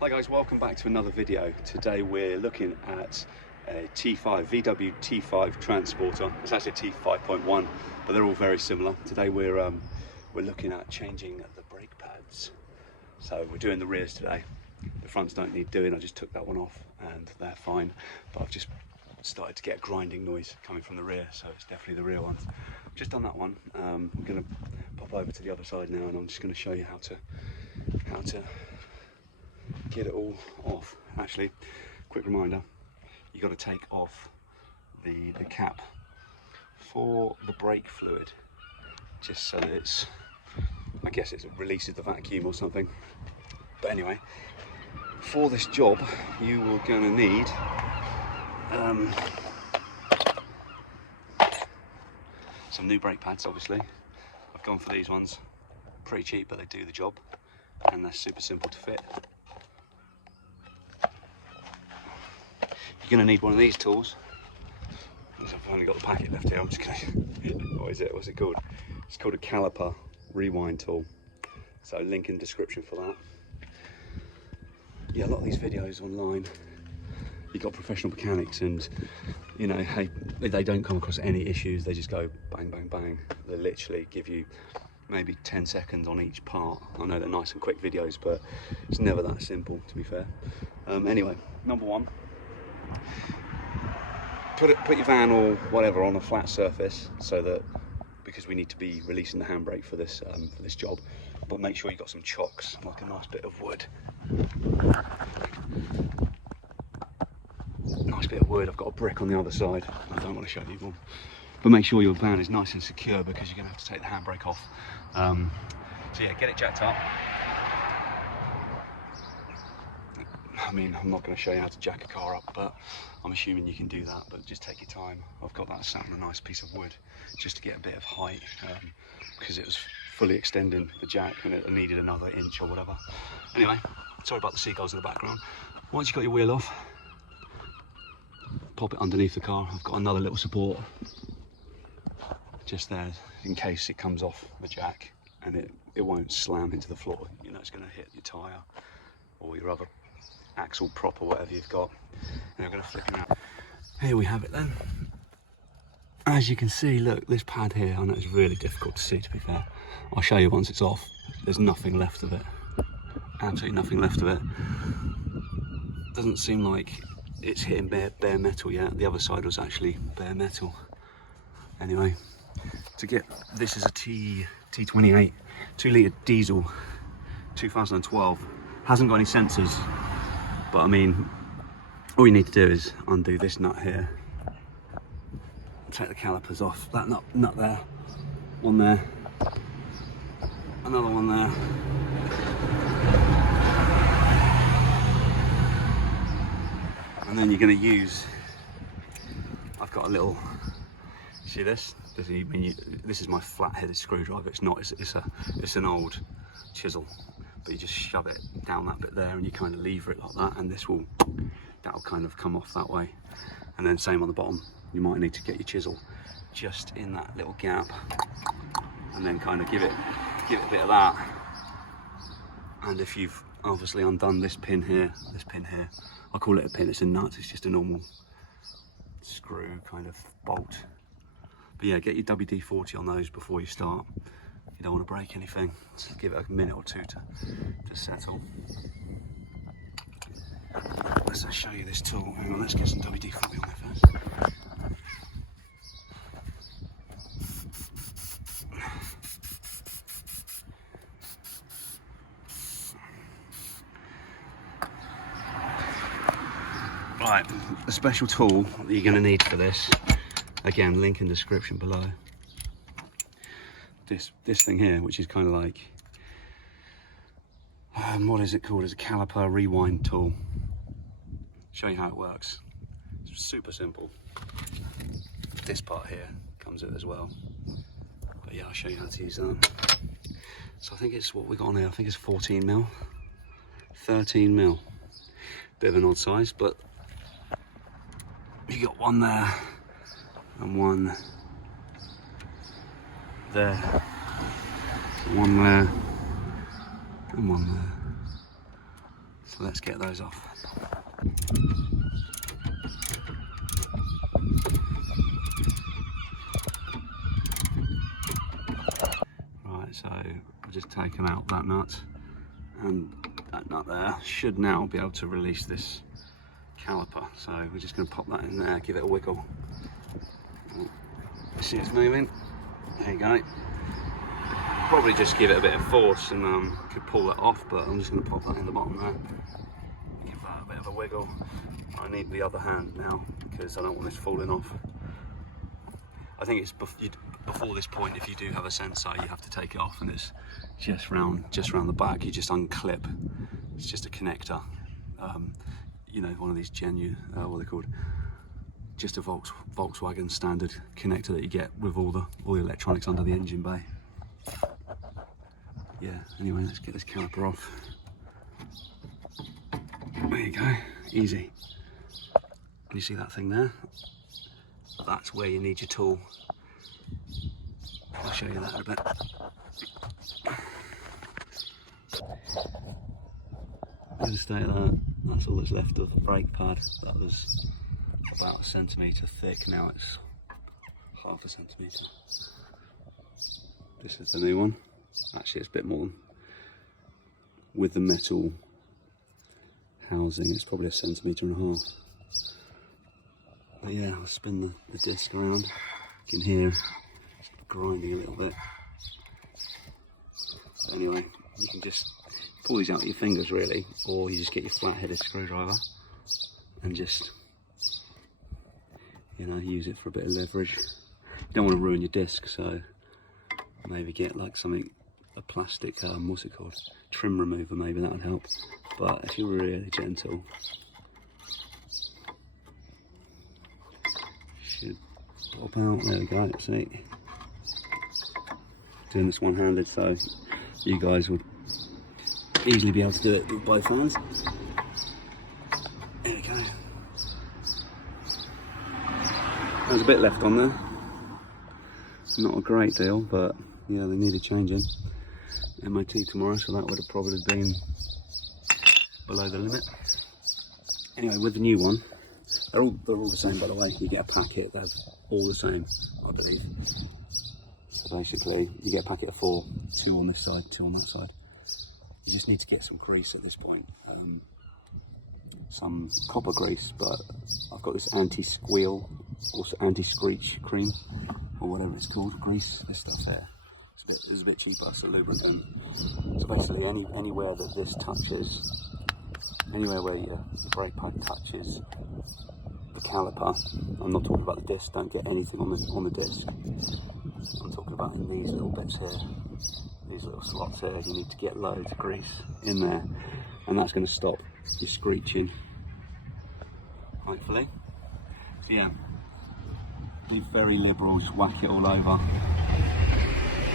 Hi guys, welcome back to another video. Today we're looking at a T5, VW T5 Transporter. It's actually a T5.1, but they're all very similar. Today we're looking at changing the brake pads. So we're doing the rears today. The fronts don't need doing, I just took that one off and they're fine. But I've just started to get a grinding noise coming from the rear, so it's definitely the rear ones. I've just done that one. I'm gonna pop over to the other side now and I'm just gonna show you how to get it all off. Actually, quick reminder, you got to take off the cap for the brake fluid, just so that it's, I guess it releases the vacuum or something. But anyway, for this job you are going to need some new brake pads. Obviously I've gone for these ones, pretty cheap but they do the job and they're super simple to fit. You're going to need one of these tools. I've only got the packet left here. I'm just going to, what's it called? It's called a Caliper rewind tool. So link in description for that. Yeah, a lot of these videos online, you've got professional mechanics and, you know, hey, they don't come across any issues. They just go bang, bang, bang. They literally give you maybe 10 seconds on each part. I know they're nice and quick videos, but it's never that simple, to be fair. Anyway, number one, put your van or whatever on a flat surface, so that, because we need to be releasing the handbrake for this job, but make sure you've got some chocks, like a nice bit of wood. Nice bit of wood. I've got a brick on the other side. I don't want to show you one. But make sure your van is nice and secure, because you're going to have to take the handbrake off. So yeah, get it jacked up. I mean, I'm not going to show you how to jack a car up, but I'm assuming you can do that, but just take your time. I've got that sat on a nice piece of wood just to get a bit of height, because it was fully extending the jack and it needed another inch or whatever. Anyway, sorry about the seagulls in the background. Once you've got your wheel off, pop it underneath the car. I've got another little support just there in case it comes off the jack and it won't slam into the floor. You know, it's going to hit your tyre or your other axle prop or whatever you've got. And I'm going to flip it out. Here we have it then. As you can see, look, this pad here, I know it's really difficult to see, to be fair. I'll show you once it's off. There's nothing left of it. Absolutely nothing left of it. Doesn't seem like it's hitting bare metal yet. The other side was actually bare metal. Anyway, to get, this is a T28 2-litre diesel 2012. Hasn't got any sensors, but I mean, all you need to do is undo this nut here, take the calipers off. That nut there, one there, another one there. And then you're going to use, I've got a little, see this? This is my flat-headed screwdriver. It's not, it's an old chisel. But you just shove it down that bit there and you kind of lever it like that, and that'll kind of come off that way. And then same on the bottom, you might need to get your chisel just in that little gap and then kind of give it a bit of that. And if you've obviously undone this pin here, I call it a pin, it's a nut, it's just a normal screw kind of bolt. But yeah, get your WD-40 on those before you start. You don't want to break anything. Just give it a minute or two to settle. Let's show you this tool. Hang on, let's get some WD-40 on it first. Right, a special tool that you're going to need for this. Again, link in description below. This thing here, which is kind of like, what is it called? It's a Caliper rewind tool. Show you how it works. It's super simple. This part here comes with it as well. But yeah, I'll show you how to use that. So I think it's what we got on here. I think it's 14mm, 13mm. Bit of an odd size, but you got one there and one there, one there, and one there. So So let's get those off. Right, so I've just taken out that nut, and that nut there should now be able to release this caliper. So we're just going to pop that in there, give it a wiggle. See it's moving. There you go. Probably just give it a bit of force and could pull it off, but I'm just going to pop that in the bottom there. Give that a bit of a wiggle. I need the other hand now because I don't want this falling off. I think it's before this point, if you do have a sensor, you have to take it off, and it's just round the back. You just unclip. It's just a connector. You know, one of these genuine, what are they called? Just a Volkswagen standard connector that you get with all the electronics under the engine bay. Yeah, anyway, let's get this caliper off. There you go, easy. You see that thing there? That's where you need your tool. I'll show you that in a bit. In the state of that, that's all that's left of the brake pad. That was about 1 centimetre thick, now it's 0.5 centimetre. This is the new one. Actually, it's a bit more than, with the metal housing, it's probably 1.5 centimetres. But yeah, I'll spin the disc around. You can hear it's grinding a little bit. But anyway, you can just pull these out with your fingers really, or you just get your flat-headed screwdriver and just, you know, use it for a bit of leverage. You don't want to ruin your disc, so maybe get like something, a plastic, what's it called? Trim remover, maybe that would help. But if you're really gentle, should pop out. There we go, see. Doing this one-handed, so you guys would easily be able to do it with both hands. There we go. There's a bit left on there. Not a great deal, but yeah, they needed changing. MOT tomorrow, so that would have probably been below the limit. Anyway, with the new one, they're all the same, by the way. You get a packet, they're all the same, I believe. So basically, you get a packet of 4, 2 on this side, 2 on that side. You just need to get some grease at this point. Some copper grease, but I've got this anti-squeal, also anti-screech cream, or whatever it's called, grease, this stuff here. It's a bit cheaper, it's a lubricant. So basically anywhere that this touches, anywhere where your brake pad touches the caliper, I'm not talking about the disc, don't get anything on the disc. I'm talking about in these little bits here, these little slots here, you need to get loads of grease in there, and that's going to stop your screeching, hopefully. So yeah, be very liberal, just whack it all over.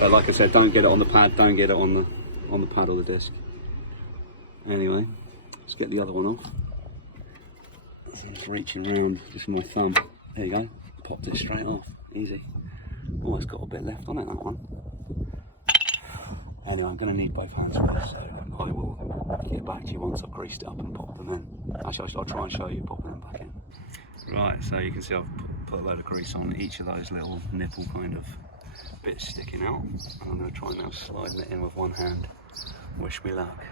But like I said, don't get it on the pad, don't get it on the pad or the disc. Anyway, let's get the other one off. So I'm just reaching around just with my thumb. There you go, popped it straight off, easy. Oh, it's got a bit left on it, that one. Anyway, I'm going to need both hands for this, so I will get back to you once I've greased it up and popped them in. Actually, I'll try and show you popping them back in. Right, so you can see I've put a load of grease on each of those little nipple kind of bits sticking out, and I'm going to try now sliding it in with one hand. Wish me luck.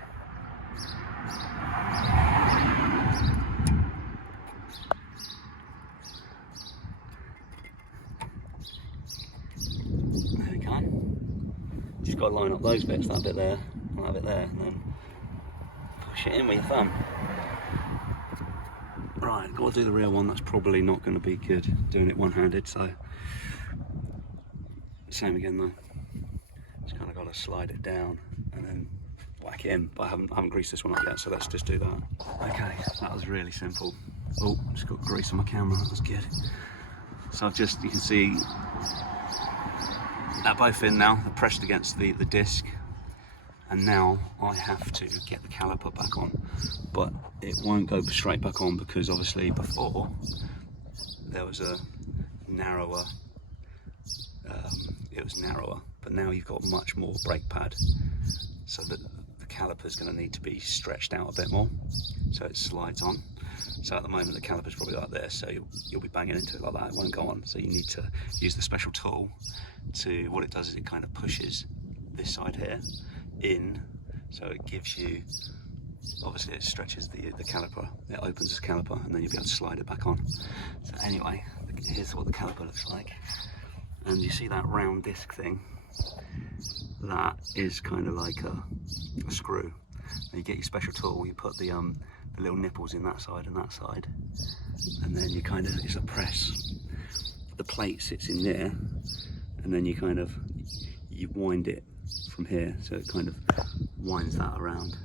There we go. Just got to line up those bits, that bit there, and that bit there, and then push it in with your thumb. Right, got to do the rear one. That's probably not going to be good doing it one-handed, so same again though. Just kind of got to slide it down and then whack it in. But I haven't greased this one up yet, so let's just do that. Okay, that was really simple. Oh, just got grease on my camera. That was good. So I've just, you can see they're both in now. They're pressed against the disc, and now I have to get the caliper back on, but it won't go straight back on because obviously before there was a narrower. It was narrower, but now you've got much more brake pad, so that the caliper is going to need to be stretched out a bit more so it slides on. So at the moment the caliper is probably like this, so you'll be banging into it like that, it won't go on. So you need to use the special tool to, what it does is it kind of pushes this side here in, so it gives you, obviously it stretches the caliper, it opens this caliper, and then you'll be able to slide it back on. So anyway, here's what the caliper looks like. And you see that round disc thing? That is kind of like a screw. And you get your special tool, you put the little nipples in that side, and then you kind of, it's a press. The plate sits in there, and then you wind it from here, so it kind of winds that around,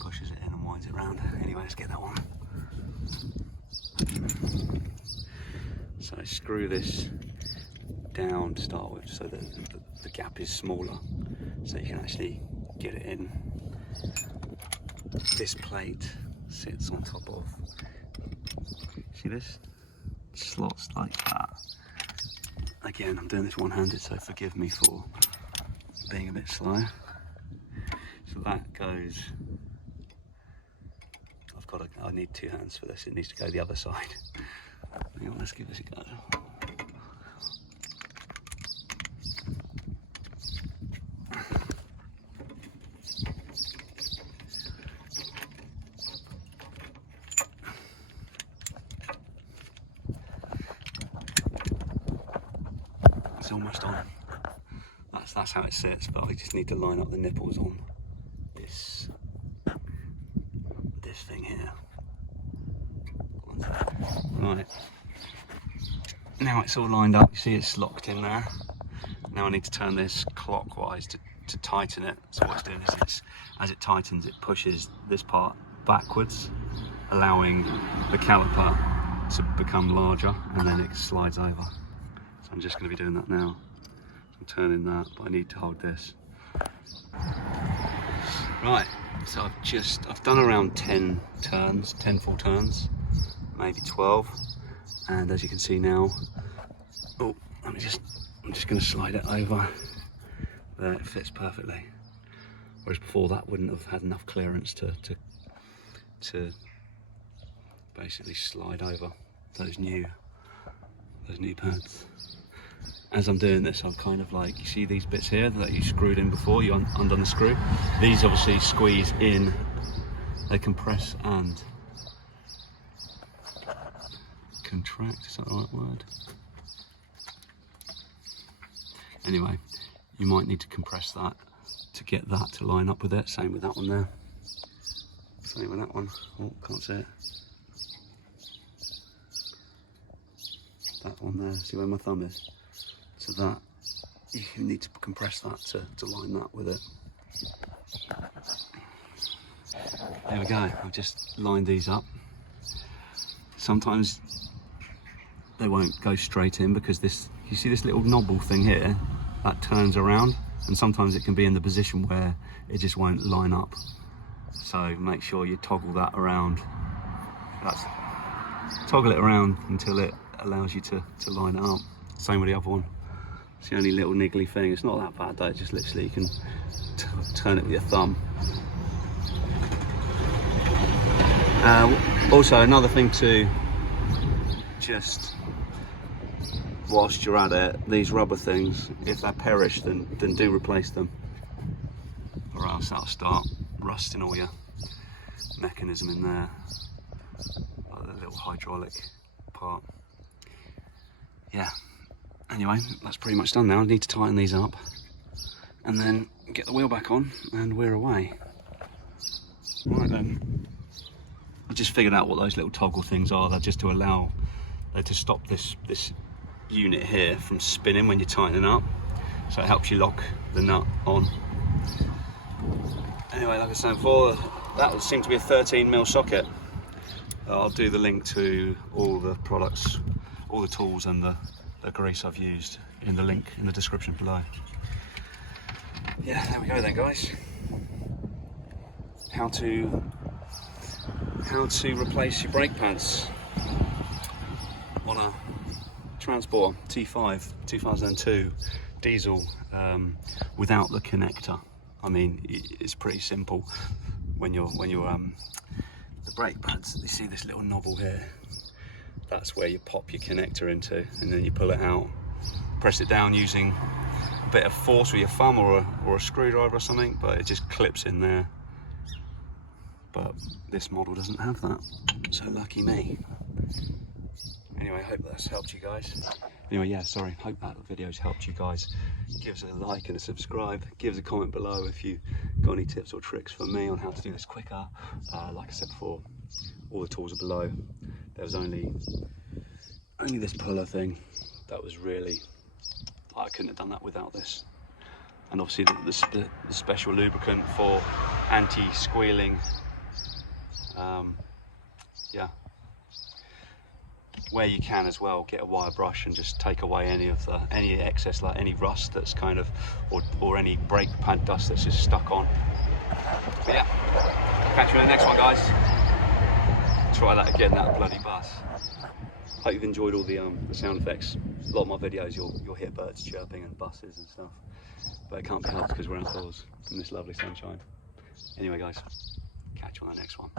pushes it in and winds it around. Anyway, let's get that one. So I screw this down to start with, so that the gap is smaller, so you can actually get it in. This plate sits on top of, see this? Slots like that. Again, I'm doing this one-handed, so forgive me for being a bit slow. So that goes, I need 2 hands for this, it needs to go the other side. Hang on, let's give this a go. It's almost on. That's how it sits, but I just need to line up the nipples on this thing here. Right. Now it's all lined up, you see it's locked in there. Now I need to turn this clockwise to tighten it. So what it's doing is, as it tightens, it pushes this part backwards, allowing the caliper to become larger, and then it slides over. So I'm just going to be doing that now. I'm turning that, but I need to hold this. Right, so I've done around 10 full turns, maybe 12. And as you can see now, oh, I'm just going to slide it over. There, it fits perfectly. Whereas before that wouldn't have had enough clearance to basically slide over those new pads. As I'm doing this, I'm kind of like, you see these bits here that you screwed in before, you undone the screw. These obviously squeeze in, they compress and contract, is that the right word? Anyway, you might need to compress that to get that to line up with it. Same with that one there. Same with that one. Oh, can't see it. That one there, see where my thumb is? So that, you need to compress that to line that with it. There we go, I've just lined these up. Sometimes they won't go straight in because this, you see this little knobble thing here, that turns around, and sometimes it can be in the position where it just won't line up. So make sure you toggle that around. Toggle it around until it allows you to line it up. Same with the other one. It's the only little niggly thing. It's not that bad though, just literally you can turn it with your thumb. Also another thing to, just whilst you're at it, these rubber things, if they perish, then do replace them, or else that'll start rusting all your mechanism in there, like the little hydraulic part. Yeah, anyway, that's pretty much done now. I need to tighten these up and then get the wheel back on and we're away. Right then, I just figured out what those little toggle things are. They're just to allow, to stop this unit here from spinning when you're tightening up, so it helps you lock the nut on. Anyway, like I said before, that would seem to be a 13mm socket. I'll do the link to all the products, all the tools and the grease I've used in the link in the description below. Yeah, there we go then guys. How to replace your brake pads on a Transporter T5 2002 diesel without the connector I mean, it's pretty simple. When you're the brake pads, you see this little knob here. That's where you pop your connector into, and then you pull it out. Press it down using a bit of force with your thumb or a screwdriver or something, but it just clips in there. But this model doesn't have that, so lucky me. Anyway, I hope that's helped you guys. Anyway, yeah, sorry, hope that video's helped you guys. Give us a like and a subscribe. Give us a comment below if you got any tips or tricks for me on how to do this quicker. Like I said before, all the tools are below. There was only this puller thing that was really, I couldn't have done that without this. And obviously the special lubricant for anti-squealing. Yeah. Where you can as well, get a wire brush and just take away any excess, like any rust that's kind of, or any brake pad dust that's just stuck on. But yeah, catch you in the next one, guys. Try that again, that bloody bus. Hope you've enjoyed all the sound effects. A lot of my videos, you'll hear birds chirping and buses and stuff, but it can't be helped because we're outdoors in this lovely sunshine. Anyway, guys, catch you on the next one.